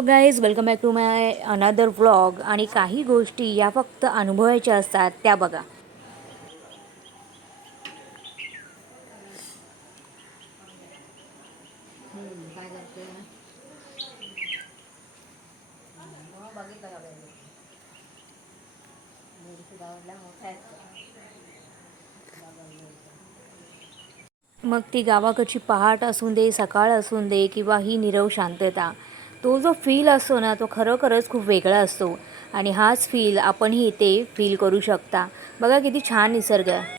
Hello guys, welcome back to my another vlog. आणि काही गोष्टी या फक्त अनुभवायच्या असतात त्या बघा. मग ती गावाकडची पहाट असून दे, सकाळ असून दे, किंवा ही नीरव शांतता, तो जो फील असतो ना, तो खरोखरच खूप वेगळा असतो. आणि हाच फील आपणही इथे फील करू शकता. बघा किती छान निसर्ग आहे.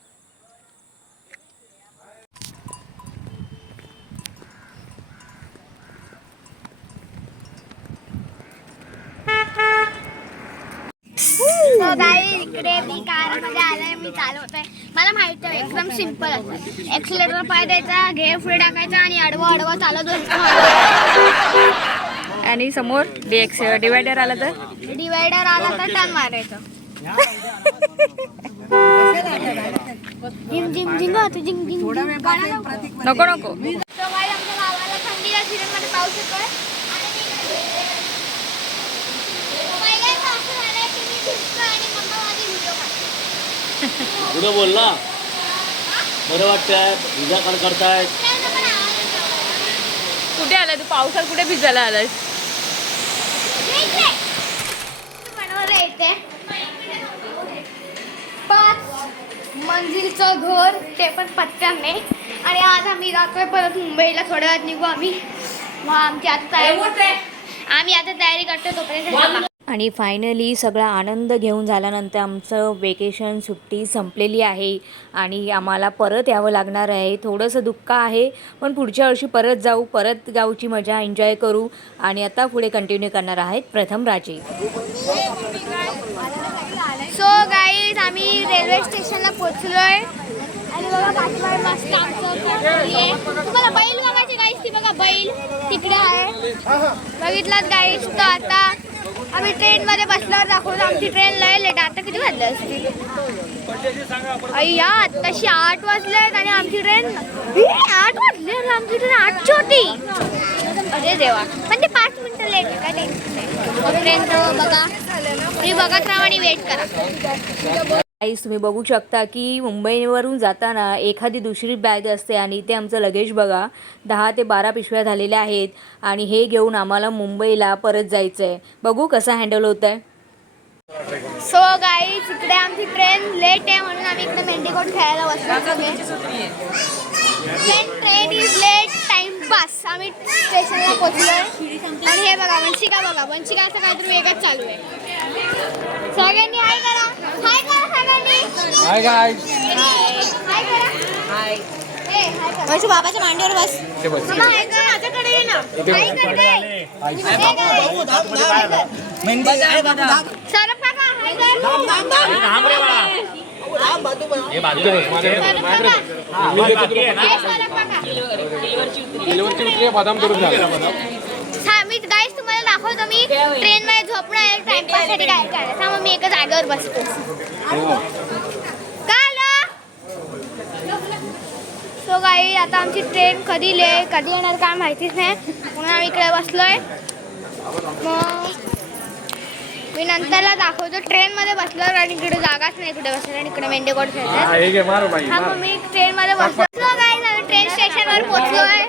इकडे मी कारमध्ये आलोय, मी चालवतोय. मला माहिती आहे एकदम सिंपल असतं. एक्सिलेटर पाय द्यायचा, गेअर पुढे टाकायचा आणि आडवा चालत आणि समोर डिवायडर आला तर टर्न मारायचं. जिंग जिंग जिंग होतं, जिंग जिंग नको नको. तो बाई आमच्या गावाला थंडीच्या सीझनमध्ये पाऊस येतोय. पुढे बोल ना, बरं वाटतंय. विजा करतायत. कुठे आलाय तू? पावसात कुठे भिजायला आलाय? बनवलं इथे 5 मंजिलचं घर, ते पण पत्त्याने. आणि आज आम्ही जातोय परत मुंबईला. थोड्या वेळात निघू आम्ही. मग आमची आता तयारी करतोय तोपर्यंत. आणि फायनली सगळा आनंद घेऊन झाल्यानंतर आमचं वेकेशन सुट्टी संपलेली आहे आणि आम्हाला परत यावं लागणार आहे. थोडंसं दुःख आहे, पण पुढच्या वर्षी परत जाऊ, परत गावची मजा एन्जॉय करू. आणि आता पुढे कंटिन्यू करणार आहेत प्रथम राजे. सो गाईज, आम्ही रेल्वे स्टेशनला पोहोचलोय. आणि बघा पाठीमागे मस्त आमचं तुम्हाला बैल बघायची गाईज, ती बघा बैल तिकडे आहे. बघितलात गाईज. तर आता आम्ही ट्रेनमध्ये बसल्यावर दाखवतो. आमची ट्रेन लय लेट. आता किती वाजले असतील? अय्या, आत्ताशी 8 वाजले आहेत आणि आमची ट्रेन 8 वाजले. आमची ट्रेन 8ची होती. अरे देवा, पण ते 5 मिनिटं लेट आहे. काय टेन्शन नाही. ट्रेन बघा, तुम्ही बघत राहा आणि वेट करा. गाईस, तुम्ही बघू शकता की मुंबईवरून जाताना एखादी दुसरी बॅग असते आणि इथे आमचं लगेज बघा 10 ते 12 पिशव्या झालेल्या आहेत. आणि हे घेऊन आम्हाला मुंबईला परत जायचं आहे. बघू कसं हँडल होतं आहे. सो गाईज, इकडे आमची ट्रेन लेट आहे म्हणून आम्ही इकडे मेंढीकोट खेळायला बसलो. Train is late, timepass. आम्ही स्टेशनला पोहोचलोय. आणि हे बघा वंशिका, बघा वंशिकाचं काहीतरी वेगळंच चालू आहे. सगळ्यांनी हाय करा, हाय करा सगळ्यांनी. Hi guys. हाय करा. हाय. वंशू बाबाच्या मांडीवर बस. मामा हाय कर, माझ्याकडे ये ना. हाय कर काय? सरप काका हाय कर. हे बाजूला बस. सरप काका. हाय सरप काका. किलोवरची उतरी बदाम करून झाला. मी गाईस तुम्हाला दाखवतो. मी ट्रेन मध्ये झोपणं आहे टाइमपास साठी काय करायचं. मग मी एका जागेवर बसतो. सो गाई, आता आमची ट्रेन कधी येणार काय माहितीच नाही, म्हणून आम्ही इकडे बसलोय. मग मी नंतरला दाखवतो. ट्रेनमध्ये बसलो आणि इकडे जागाच नाही कुठे बसलो. आणि इकडे मेंढीकोट खेळतात. हा, मग मी ट्रेनमध्ये बसलो. सो गाईज, आम्ही ट्रेन स्टेशनवर पोहोचलोय.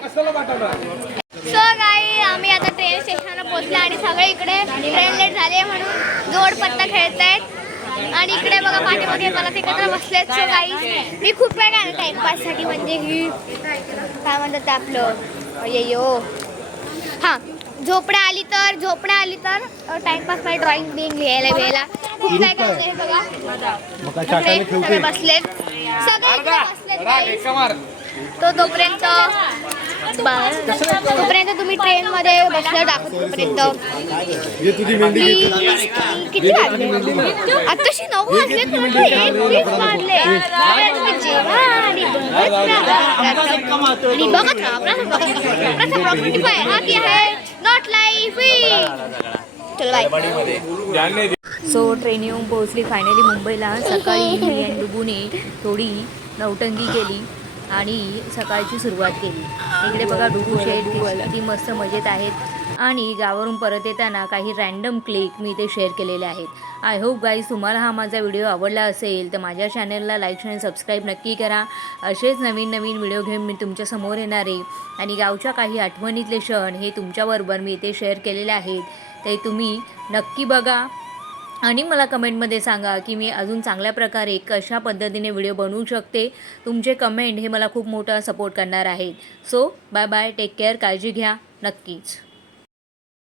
सो गाई, आम्ही आता ट्रेन स्टेशनला पोहोचलो आणि सगळे इकडे ट्रेन लेट झाले म्हणून जोडपत्ता खेळत आहेत. आणि इकडे बघा पाठीमागे मला एकत्र बसलेत. सो गाई, मी खूप वेळ आलो टाइमपाससाठी. म्हणजे ही काय म्हणतात ते आपलं येयो हां, झोपडा आली तर टाइमपास मध्ये ड्रॉइंग बिंग लिहायला खूप काय करते. बघा सगळे बसलेत, तोपर्यंत तुम्ही ट्रेनमध्ये बसलं दाखवतो. तोपर्यंत किती वाजले? आताशी 9 वाजले. बघत राहा. Not life. चलो बाय. सो ट्रेन येऊन पोहोचली फायनली मुंबईला. सकाळी मी आणि डुबूने थोडी नौटंगी केली आणि सकाळची सुरुवात केली. इकडे बघा डुगू शेठ किती मस्त मजेत आहेत आणि गावावरून परत येताना काही रँडम क्लिक मी इथे शेअर केलेले आहेत. आय होप गाईज तुम्हाला हा माझा व्हिडिओ आवडला असेल तर माझ्या चॅनलला लाईक आणि सबस्क्राईब नक्की करा. असेच नवीन नवीन व्हिडिओ घेऊन मी तुमच्यासमोर येणार आहे आणि गावच्या काही आठवणीतले क्षण हे तुमच्याबरोबर मी इथे शेअर केलेले आहेत. ते तुम्ही नक्की बघा आणि मला कमेंटमध्ये सांगा की मी अजून चांगल्या प्रकारे कशा पद्धतीने व्हिडिओ बनवू शकते. तुमचे कमेंट हे मला खूप मोठा सपोर्ट करणार आहेत. So bye bye, take care, काळजी घ्या नक्कीच.